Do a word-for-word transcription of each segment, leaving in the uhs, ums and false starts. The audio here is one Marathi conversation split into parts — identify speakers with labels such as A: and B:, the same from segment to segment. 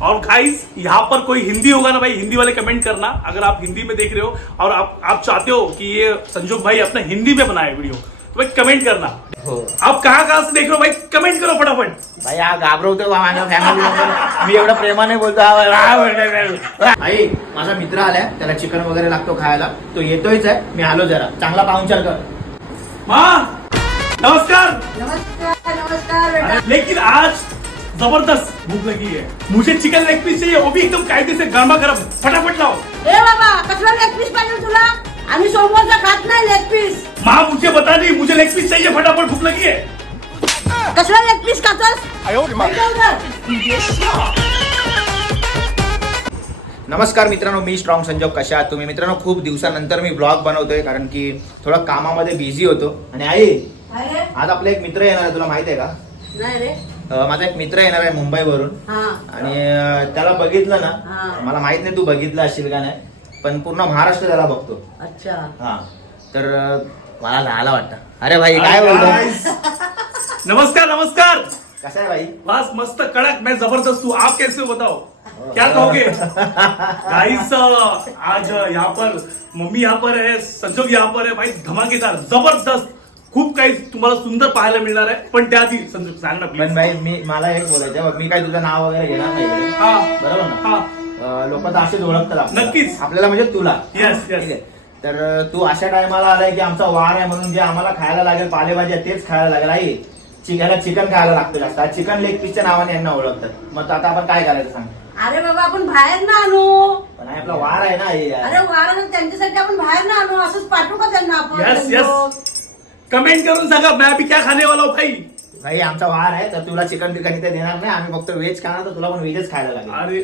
A: और गाइस यहाँ पर कोई हिंदी होगा ना भाई, हिंदी वाले कमेंट करना अगर आप हिंदी में देख रहे हो और आप आप चाहते हो कि ये संजोग भाई अपना हिंदी में बनाए वीडियो, तो भाई कमेंट करना।
B: हो
A: आप कहाँ कहाँ से देख रहे हो भाई, कमेंट करो फटाफट।
B: भाई हा घाबरवतो का माझ्या फॅमिली, मी एवढं प्रेमाने बोलतो हा भाई माझा मित्र आलाय, त्याला चिकन वगैरे लागतो खायला, तो येतोयच आहे, मी आलो जरा, चांगला पाहुणचार कर।
A: माँ नमस्कार।
C: नमस्कार नमस्कार बेटा।
A: लेकिन आज जबरदस्त भूख लगी है, मुझे चिकन लेग पीस चाहिए, वो भी एकदम कायदे से गरमा गरम, फटाफट लाओ।
C: ए बाबा कसला लेग पीस पाहिजे तुला? आम्ही सोमवारचा खात नाही लेग पीस।
A: माँ मुझे बता दी, मुझे लेग पीस चाहिए, फटाफट भूख लगी है।
C: कसला लेग पीस खातोस?
B: नमस्कार मित्रांनो, मी स्ट्रॉंग संजोग, कशा आहात तुम्ही मित्रांनो? खूप दिवसानंतर मी ब्लॉग बनवतोय कारण की थोडं कामामध्ये बिझी होतो। आणि आई
C: अरे
B: आज आपला एक मित्र येणार आहे, तुला माहित आहे का?
C: नाही रे।
B: अं, माझा एक मित्र येणार आहे मुंबईवरून
C: हा
B: आणि अं, त्याला बघितलं ना,
C: हा.
B: मला माहित नाही तू बघितलं असेल का नाही, पण पूर्ण महाराष्ट्र त्याला बघतो।
C: अच्छा
B: हा तर अं, मला लाला वाटतं। अरे भाई काय बोलतो?
A: Guys, नमस्कार नमस्कार।
B: कसा आहे भाई?
A: बस मस्त कड़क, मैं जबरदस्त हूँ। आप कैसे हो बताओ, क्या कहोगे? गाइस आज यहाँ पर मम्मी यहाँ पर है, संजोग यहाँ पर है, भाई धमाकेदार जबरदस्त खूप काही तुम्हाला सुंदर पाहायला मिळणार आहे। पण त्याआधी संजोग सांग ना
B: पण
A: प्लीज।
B: भाई मी मला एक बोलायचं बघ, मी काय तुझं नाव वगैरे घेणार नाही इकडे.
A: हा
B: बरोबर ना?
A: हा
B: लोक तर असेच ओळखतात आपल्याला.
A: नक्कीच.
B: आपल्याला म्हणजे तुला
A: Yes, yes.
B: ठीक आहे. तर अं, तू अशा टायमाला आलाय की आमचा वार आहे म्हणून जे आम्हाला खायला लागेल पालेभाज्या तेच खायला लागेल। आई चिकन चिकन खायला लागतं जास्त, चिकन लेग पीसच्या नावाने यांना ओळखतात। मग आता आपण काय करायचं सांग?
C: अरे बाबा आपण बाहेर ना आणू।
B: पण आई आपला वार आहे ना आई यार.
C: अरे वार त्यांच्यासाठी आपण बाहेर ना आणू, असंच पाठवू का त्यांना आपण?
A: यस यस, कमेंट करून सांगा मैं अभी क्या खाने वाला हूँ भाई।
B: भाई आमचा वार आहे तर तुला चिकन बिकन इथे देणार नाही, आम्ही फक्त व्हेज खाणार, तर तुला पण व्हेजच खायला लागेल।
A: अरे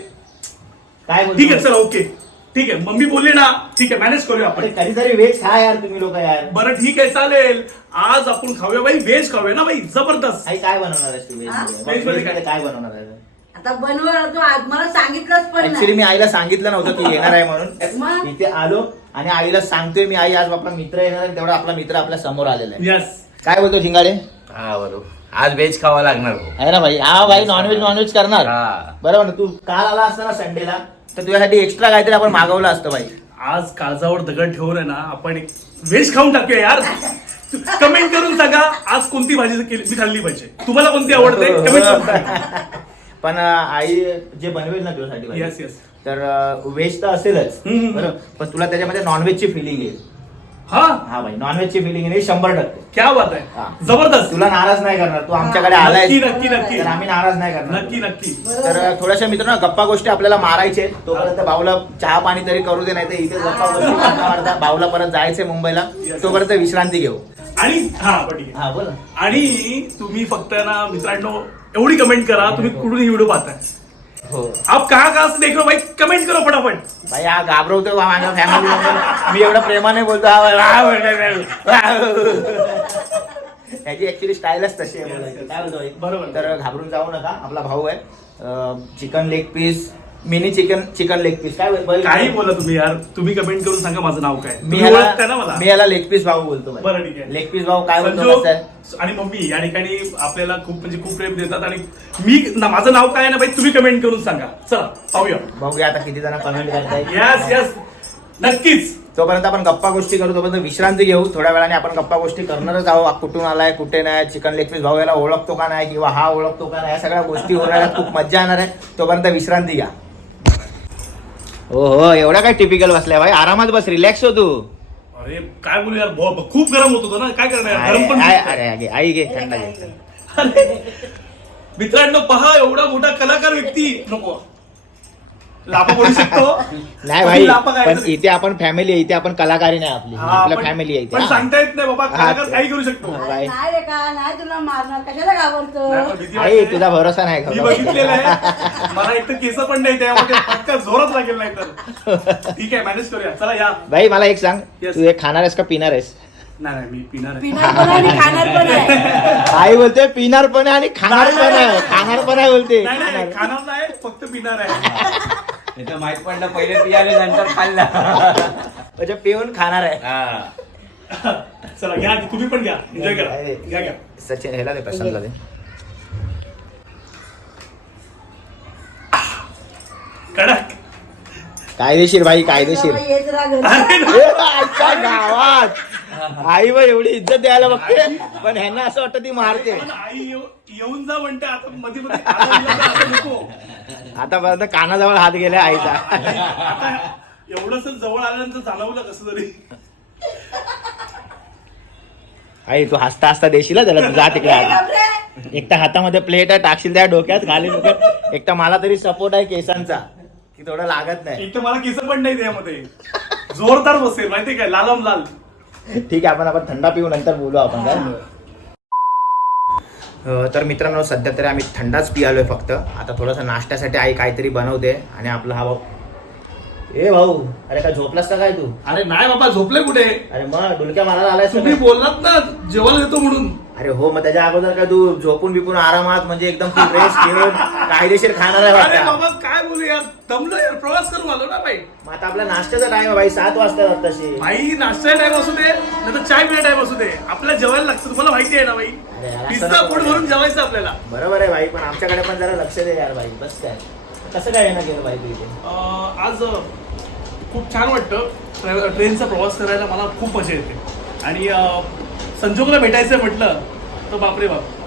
B: काय बोलतो?
A: ठीक आहे चला ओके, ठीक आहे मम्मी बोलली ना, ठीक आहे मॅनेज करूया आपण।
B: अरे कधीतरी व्हेज खा यार तुम्ही लोक यार।
A: बरं ठीक आहे चालेल, आज आपण खाऊया भाई, व्हेज खाऊया ना भाई, जबरदस्त।
B: आई काय बनवणार आहेस तू व्हेज
C: हा?
B: मध्ये?
A: व्हेज मध्ये
B: व्हेज मध्ये काय बनवणार आहे?
C: आता बनवा तू, आज मला सांगितलंच पण
B: ऍक्च्युली
C: नाही।
B: मी आईला सांगितलं नव्हतं की येणार आहे म्हणून,
C: मग?
B: इथे आलो आणि आईला सांगतोय मी, आई आज आपला मित्र येणार आहे, तेवढा आपला मित्र आपल्या समोर आलेला आहे।
A: यस
B: काय बोलतो शिंगाडे?
D: हा बरोबर, आज व्हेज खावा लागणार भाऊ.
B: आहे ना भाई? हा भाई नॉनव्हेज नॉनव्हेज करणार
D: हा.
B: बरोबर ना? तू काल आला असता ना संडेला, तर तुझ्यासाठी एक्स्ट्रा काहीतरी आपण मागवलं असतं भाई।
A: आज काळजावर दगड ठेवून आहे ना, आपण एक व्हेज खाऊन टाकूया यार। कमेंट करून सांगा आज कोणती भाजी केली मी खाल्ली पाहिजे, तुम्हाला कोणती आवडते कमेंट करून सांगा।
B: पण अं, आई जे बनवेल ना तुझ्यासाठी भाई,
A: येस येस
B: तर व्हेज तर असेलच
A: हम्म, हम्म.
B: बरोबर, पण तुला त्याच्यामध्ये नॉनव्हेजची फिलिंग येईल।
A: हा
B: हा भाई नॉनव्हेजची फिलिंग येईल शंभर टक्के।
A: क्या बात
B: हा.
A: आहे, जबरदस्त।
B: तुला नाराज नाही करणार, तू आमच्याकडे आलाय
A: नक्की नक्की नक्की
B: तर आम्ही नाराज नाही करणार।
A: नक्की नक्की।
B: तर थोड्याशा मित्रांनो गप्पा गोष्टी आपल्याला मारायचे, तोपर्यंत भाऊला चहा पाणी तरी करू दे, नाही तर इथे गप्पा गोष्टी मारता मारता भाऊला परत जायचंय मुंबईला, तोपर्यंत विश्रांती घेऊ।
A: आणि हा पण ठीक आहे।
B: हा बोल ना.
A: आणि तुम्ही फक्त ना मित्रांनो एवढी कमेंट करा, तुम्ही कुठून ही व्हिडिओ पाहताय,
B: हो
A: आप कहाँ कहाँ से देख रहे हो भाई, कमेंट करो फटाफट।
B: भाई हा घाबरवतो का माझ्या फॅमिली, मी एवढं प्रेमाने बोलतो त्याची ऍक्च्युली स्टाईलच तशी आहे बोलायची। काय बोलतो भाई?
A: बरोबर.
B: तर घाबरून जाऊ नका, आपला भाऊ आहे। Chicken leg piece, mini chicken chicken leg piece काय बोल-
A: काही बोला तुम्ही यार, तुम्ही कमेंट करून सांगा माझं नाव काय,
B: मी
A: तुम्ही ओळखताय ना
B: याला
A: मला।
B: मी याला लेग पीस भाऊ बोलतो भाई।
A: बरं ठीक आहे।
B: लेग पीस भाऊ काय बोलतो
A: संजोग
B: कसं आहे?
A: आणि मम्मी या ठिकाणी आपल्याला खूप म्हणजे खूप प्रेम देतात, आणि मी ना माझं नाव काय आहे ना भाई, तुम्ही कमेंट करून सांगा। चला पाहूया।
B: बघूया आता किती जण कमेंट करताय।
A: यस यस नक्कीच।
B: तोपर्यंत आपण गप्पा गोष्टी करू, तोपर्यंत विश्रांती घेऊ। थोड्या वेळाने आपण गप्पा गोष्टी करणारच आहोत, कुठून आलाय कुठे नाही, चिकन लेग पीस भाऊ याला ओळखतो का नाही, किंवा हा ओळखतो का नाही, या सगळ्या गोष्टी होणार आहेत, खूप मजा येणार आहे। तोपर्यंत विश्रांती घ्या। हो हो एवढा काय टिपिकल बसलाय भाई, आरामात बस, रिलॅक्स हो तू।
A: अरे काय बोलू यार, ब- खूप गरम होत होतं ना, काय करणार यार, गरम पण
B: अरे
A: खूप
B: अरे,
A: आहे.
B: अरे, आई घे थंडा घे।
A: अरे, मित्रांनो पहा एवढा मोठा कलाकार व्यक्ती, नको लापा पडू शकतो
B: नाही
A: तुम्ही
B: भाई,
A: लापा काय
B: पण
A: तरी.
B: इथे आपण फॅमिली आहे, इथे आपण कलाकारी नाही आपली,
A: हा,
B: आपल्या
A: पण-
B: फॅमिली आहे इथे,
A: पण
B: हा.
A: सांगता येत नाही बाबा, कलाकार
B: हा.
A: काही करू शकतो।
B: हा.
C: अरे
B: बाय.
C: नाही रे का, नाही तुला मारणार, कशाला घाबरतो?
A: नाही, पण भीती
B: आई
A: वाटते.
B: तुझा भरोसा नाही
A: मी
B: का?
A: बघितलेलं आहे, मला एक तर केस पण नाही, त्यामध्ये फटका जोरात लागेल नाही तर। ठीक आहे मॅनेज करूया, चला या।
B: भाई मला एक सांग,
A: Yes.
B: तू हे खाणार आहेस का पिणार आहेस?
A: नाही नाही मी पिणार आहे।
C: पिणार पण आहे आणि खाणार पण आहे।
B: आई बोलते पिणार पण आहे आणि खाणार पण आहे, खाणार पण आहे बोलते।
A: नाही नाही खाणार नाही, फक्त पिणार आहे।
D: इथं माहित पडलं पहिले पियाले नंतर खाल्ला.
B: म्हणजे पिऊन खाणार आहे।
D: हा.
A: चला घ्या, तुम्ही पण घ्या, एन्जॉय करा, घ्या घ्या।
B: सचिन ह्याला दे, प्रशांतला दे।
A: कडक.
B: कायदेशीर भाई कायदेशीर.
C: बाबा, येत राहा घरी.
A: अरे ना.
B: ए, आईच्या गावात आई बा एवढी इज्जत द्यायला बघते पण ह्यांना असं वाटतं ती मारते.
A: पण आई येऊ- येऊन जा म्हणते आता मध्ये मध्ये आता हिला तर असं नको.
B: आतापर्यंत कानाजवळ हात गेला आईचा.
A: आता एवढंच जवळ आल्यानंतर जाणवलं कसं तरी.
B: आई तू हसता हसता देशील हं त्याला, तू जा तिकडे
C: ए,
B: आता.
C: बापरे.
B: एकटा हातामध्ये प्लेट आहे टाकशील त्या डोक्यात खाली डोक्यात. एकटा मला तरी सपोर्ट आहे केसांचा की थोडं लागत नाही.
A: एक तर मला किस पण नाही त्यामध्ये जोरदार बसेल माहितीये काय लालम लाल.
B: ठीक आहे आपण आपण थंडा पिऊ नंतर बोलू आपण काय. अं, तर मित्रांनो सध्या तरी आम्ही थंडाच पियालोय फक्त. आता थोडंसं नाश्त्यासाठी आई काहीतरी बनवते आणि आपला हा भाऊ. ए भाऊ अरे काय झोपलास का काय तू.
A: अरे नाही बाबा झोपले कुठे.
B: अरे मग डुलक्या मारायला आलायस का
A: तुम्ही
B: काय?
A: बोललात ना जेवायला येतो म्हणून.
B: अरे हो मग त्याच्या अगोदर काय तू झोपून बिपून आरामात म्हणजे एकदम रेस्ट घेऊन कायदेशीर खाणार आहे
A: अरे
B: वाटतं.
A: बाबा काय बोलू यार दमलो यार प्रवास करून आलो ना बाई.
B: मग आता आपला नाश्त्याचा टाइम आहे भाई सात वाजता तशी.
A: भाई नाश्ता टाइम असू दे नाही तर चाय पिण्या टाइम असू दे आपल्याला जेवायला लागतं तुम्हाला माहिती आहे ना बाई.
B: अरे यार, असं
A: पिझ्झा
B: नको
A: पोट
B: करू.
A: भरून जेवायचं आपल्याला.
B: बरोबर आहे भाई पण आमच्याकडे पण जरा लक्ष दे यार भाई. बस काय कसं काय येणं केलं भाई तू इथे.
A: अं, आज अं, खूप छान वाटतं. ट्रॅव्ह- ट्रेनचा प्रवास करायला मला खूप मजा येते आणि अं, संजोगला भेटायचं म्हटलं तर बापरे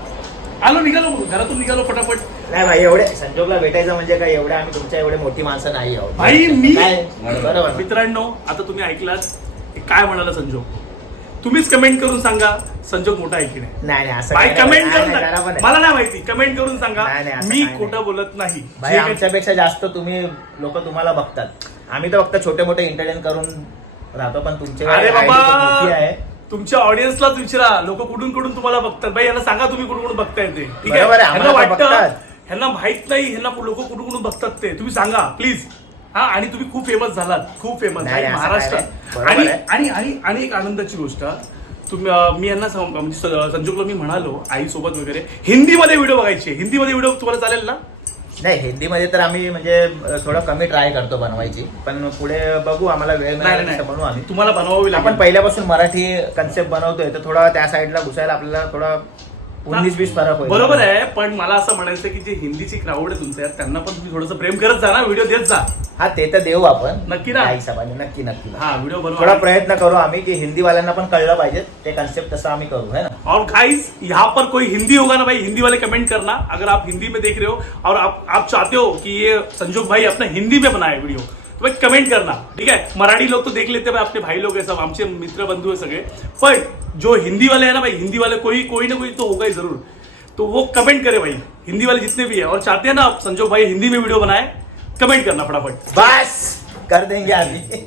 A: बाप आलो निघालो घरातून निघालो फटाफट.
B: नाही भाई एवढे संजोगला भेटायचं म्हणजे काय एवढे आम्ही तुमच्या एवढे मोठी माणसं नाही आहोत
A: भाई मी
B: काय बरोबर
A: मित्रांनो आता तुम्ही ऐकलात काय म्हणाला संजोग. तुम्हीच कमेंट करून सांगा संजोग मोठा आहे की नाही.
B: नाही नाही असं
A: भाई
B: काय नाही.
A: कमेंट
B: नाही,
A: करून
B: नाही, जरा पण
A: सांगा.
B: नाही.
A: मला नाही माहिती कमेंट करून सांगा.
B: नाही, नाही, असं
A: मी
B: काय
A: खोटं
B: नाही.
A: बोलत नाही.
B: भाई
A: जे काही-
B: आमच्यापेक्षा जास्त तुम्ही लोक तुम्हाला बघतात. आम्ही तर फक्त छोटे मोठे एंटरटेन करून राहतो पण तुमचे
A: अरे
B: idea खूप मोठी
A: बाबा
B: आहे.
A: तुमच्या ऑडियन्सलाच विचारा लोक कुठून कुठून तुम्हाला बघतात. भाई यांना सांगा तुम्ही कुठून कुठून बघताय ते. ठीक आहे
B: बरोबर आहे,
A: ह्यांना
B: आम्हाला तर
A: वाटतं
B: बघतात.
A: ह्यांना माहित नाही ह्यांना लोक कुठून कुठून बघतात ते तुम्ही सांगा प्लीज. हा आणि तुम्ही खूप फेमस झालात खूप फेमस
B: नाही, असं काय
A: महाराष्ट्रात.
B: नाही. बरोबर
A: आणि
B: आहे.
A: आणि आणि आणि एक आनंदाची गोष्ट तुम्ही अं, मी यांना सांग- म्हणजे स- संजोगला मी म्हणालो आई सोबत वगैरे हिंदीमध्ये व्हिडिओ बघायचे. हिंदीमध्ये व्हिडिओ तुम्हाला चालेल ना.
B: नाही हिंदीमध्ये तर आम्ही म्हणजे थोडं कमी ट्राय करतो बनवायची पण पुढे बघू आम्हाला वेळ
A: नाही
B: मिळाला तसं बनवू
A: नाही
B: आम्ही.
A: तुम्हाला बनवावी
B: आपण
A: लागेल.
B: पहिल्यापासून मराठी कन्सेप्ट बनवतोय तर थोडा त्या साईडला घुसायला आपल्याला थोडा उन्नीस बीस फरक होईल.
A: बरोबर आहे पण मला असं म्हणायचं की जे हिंदीची क्राऊड आहे तुमच्या त्यांना पण तुम्ही थोडंसं प्रेम करत जा ना व्हिडिओ देत जा.
B: हा ते तर देऊ आपण
A: नक्की ना?
B: त्या हिशोबाने नक्की नक्की
A: हा व्हिडिओ
B: थोडा
A: बनवा.
B: प्रयत्न करू आम्ही की हिंदीवाल्यांना पण कळलं पाहिजे ते कन्सेप्ट तसं आम्ही करू है ना.
A: और गाइस यहाँ पर कोई हिंदी होगा ना भाई हिंदी वाले कमेंट करना अगर आप हिंदी में देख रहे हो और आप आप चाहते हो कि ये संजोग भाई अपना हिंदी में बनाए वीडियो तो भाई कमेंट करना. ठीक है मराठी लोग तो देख लेते हैं भाई अपने भाई लोग है सब आमचे मित्र बंधु है सगळे पण जो हिंदी वाले है ना भाई हिंदी वाले कोई कोई ना कोई तो होगा ही जरूर. तो वो कमेंट करे भाई हिंदी वाले जितने भी है और चाहते हैं ना आप संजोग भाई हिंदी में वीडियो बनाए कमेंट करना फटाफट.
B: बस कर देंगे आम्ही.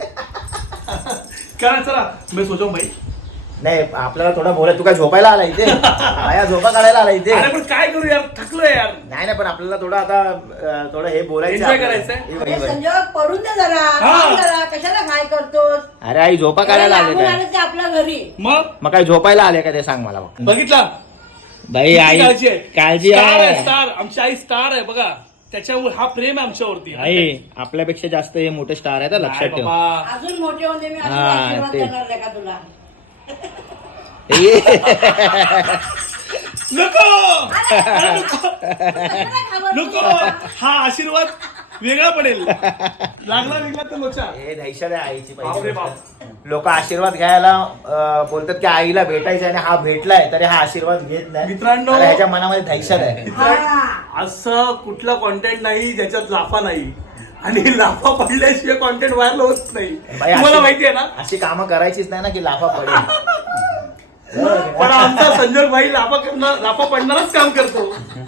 A: करा चला मैं सोचो भाई.
B: नाही आपल्याला थोडं बोलाय. तू काय झोपायला आला इथे आया झोपा काढायला आला इथे.
A: अरे पण काय करू यार थकलोय यार.
B: नाही नाही पण आपल्याला थोडं आता अं, थोडं हे बोलायचं
A: Enjoy
B: आपल्याला.
A: करायचंय?
B: हे बघ,
C: अरे
B: हे बघ.
C: संजोग पडून दे जरा
A: हा.
C: काम करा कशाला काय करतोस.
B: अरे आई झोपा काढायला आले
C: लागून
B: काय.
C: आले ते आपल्या घरी.
A: मग
B: मग काय झोपायला आले का ते सांग मला बघ.
A: बघितला
B: बाई
A: किती
B: आई
A: काळजी आहे.
B: काळजी
A: स्टार आहे
B: आहे
A: स्टार आमची आई स्टार आहे बघा त्याच्यावर हा प्रेम आहे आमच्यावरती.
B: आई आपल्यापेक्षा जास्त हे मोठे स्टार आहेत हं, लक्षात
A: नाही
B: ठेव.
A: बाबा.
C: अजून मोठे होते मी अजून
B: हा,
C: आशीर्वाद
B: ते.
C: देणार नाही का तुला.
B: ये.
A: नको
C: कशाला घाबरतोस?
A: नको हा आशीर्वाद वेगळा पडेल लागला वेगळा तर लोचा.
B: हे दहशत आहे आईची
A: बापरे बाप.
B: लोक आशीर्वाद घ्यायला अं, बोलतात की आईला भेटायचं आणि हा भेटलाय तरी हा आशीर्वाद घेत नाही.
A: मित्रांनो-
B: अरे ह्याच्या मनामध्ये दहशत आहे.
C: हा.
A: असं कुठला कॉन्टेंट नाही ज्याच्यात लाफा नाही आणि लाफा पडल्याशिवाय कॉन्टेंट व्हायरल होत नाही.
B: बाई,
A: तुम्हाला
B: अशी-
A: माहिती आहे ना.
B: अशी कामं करायचीच नाही ना की लाफा पडेल.
A: पण आमचा संजय भाई लाफा करणार लाफा पडणारच काम करतो.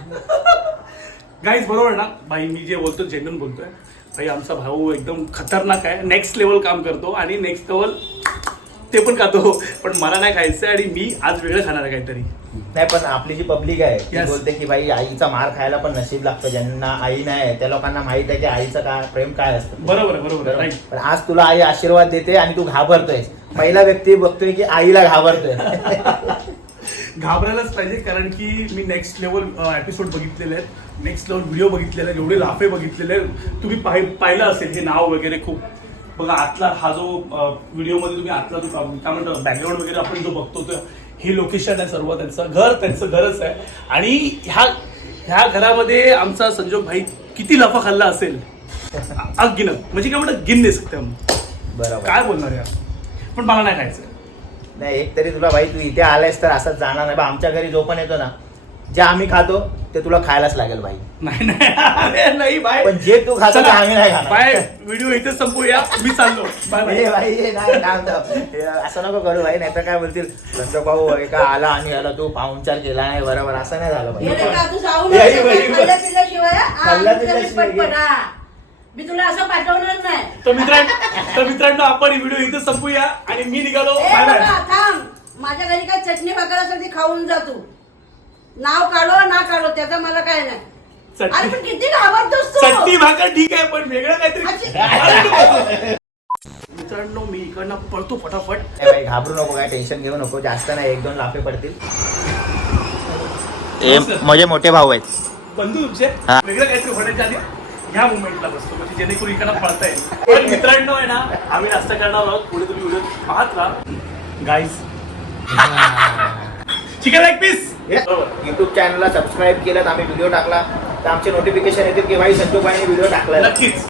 A: गाईज बरोबर ना भाई मी जे बोलतो जेन्युइन बोलतोय. भाई आमचा भाऊ एकदम खतरनाक आहे नेक्स्ट लेवल काम करतो आणि नेक्स्ट लेवल ते पण खातो पण मला नाही खायचं आणि मी आज वेगळं खाणार आहे काहीतरी.
B: नाही पण आपली जी पब्लिक आहे ती
A: Yes.
B: बोलते की भाई आईचा मार खायला पण नशीब लागतं. ज्यांना आई नाही त्या लोकांना माहित आहे की आईचं काय प्रेम काय असतं.
A: बरोबर आहे बरोबर आहे
B: बरोबर.
A: right.
B: पण आज तुला आई आशीर्वाद देते आणि तू घाबरतोय. पहिला व्यक्ती बघतोय की आईला घाबरतोय.
A: घाबरायलाच पाहिजे कारण की मी नेक्स्ट लेवल एपिसोड बघितलेले आहेत नेक्स्ट लेवल व्हिडिओ बघितलेले आहेत एवढे लाफे बघितलेले आहेत. तुम्ही पाहि पाहिलं असेल हे नाव वगैरे खूप बघा आतला हा जो व्हिडिओ मध्ये तुम्ही आतला जो काय म्हणतो बॅकग्राऊंड वगैरे आपण जो बघतो तो हे लोकेशन आहे सर्व त्यांचं घर त्यांचं घरच आहे आणि ह्या ह्या घरामध्ये आमचा संजोग भाई किती लफा खाल्ला असेल अगिनत म्हणजे काय म्हणतात गिन नाही सकते हम.
B: बरोबर.
A: काय बोलणार यार, पण मला नाही खायचं.
B: नाही एक तरी तुला भाई तू इथे आलायस तर असंच जाणार नाही बा. आमच्या घरी जो पण येतो ना, जे आम्ही खातो ते तुला खायलाच लागेल भाई.
A: नाही नाही अरे नाही बाय,
B: पण जे तू खातो ते आम्ही नाही खाणार.
A: बाय. व्हिडिओ इथे संपूया, मी चाललो. Bye bye.
B: ए भाई ए नाही थांब थांब. हे असं नको करू भाई, नाही तर काय बोलतील संतोष भाऊ एका आला आणि आला तू पाहुणचार केला नाही बरोबर, असं नाही झालं
C: गेले
B: भाई.
C: का तू जाऊ
B: या, या,
C: नको.
B: या, या.
C: खाल्ल्या पिल्ल्याशिवाय हा,
B: खाल्ल्या
C: आमच्या
B: पिल्ल्याशिवाय
C: पटपट, हा. मी तुला असं पाठवणार नाही.
A: तर मित्रांनो तर मित्रांनो आपण व्हिडिओ इथे संपूया आणि मी निघालो.
C: ए
A: बाय बाय.
C: बाबा थांब, माझ्या घरी काय चटणी भाकर असेल ती खाऊन जा तू. नाव काढो ना काढो त्याचं मला काय नाही. अरे
A: चटणी
C: पण किती घाबरतोस तू.
A: चटणी भाकर ठीक आहे, पण वेगळं काहीतरी.
C: अच्छी.
A: मित्रांनो मी इकडनं पळतो फटाफट.
B: नाही भाई घाबरू नको, काय टेन्शन घेऊ नको, जास्त नाही एक दोन लाफे पडतील. हे माझे मोठे भाऊ आहेत.
A: बंधू तुमचे
B: हा.
A: वेगळं काहीतरी होण्याच्या आधी ह्या मुवमेंटला बसतो, म्हणजे जेणेकरून इकडनं पळता येईल. पण मित्रांनो आहे ना, आम्ही नाश्ता करणार आहोत. पुढे तुम्ही व्हिडिओ पाहत राहा guys. Chicken leg piece.
B: YouTube चॅनलला सबस्क्राईब केलं, आम्ही व्हिडिओ टाकला तर आमचे नोटिफिकेशन येतील की भाई संतोष भाईने व्हिडिओ टाकलाय.
A: नक्कीच.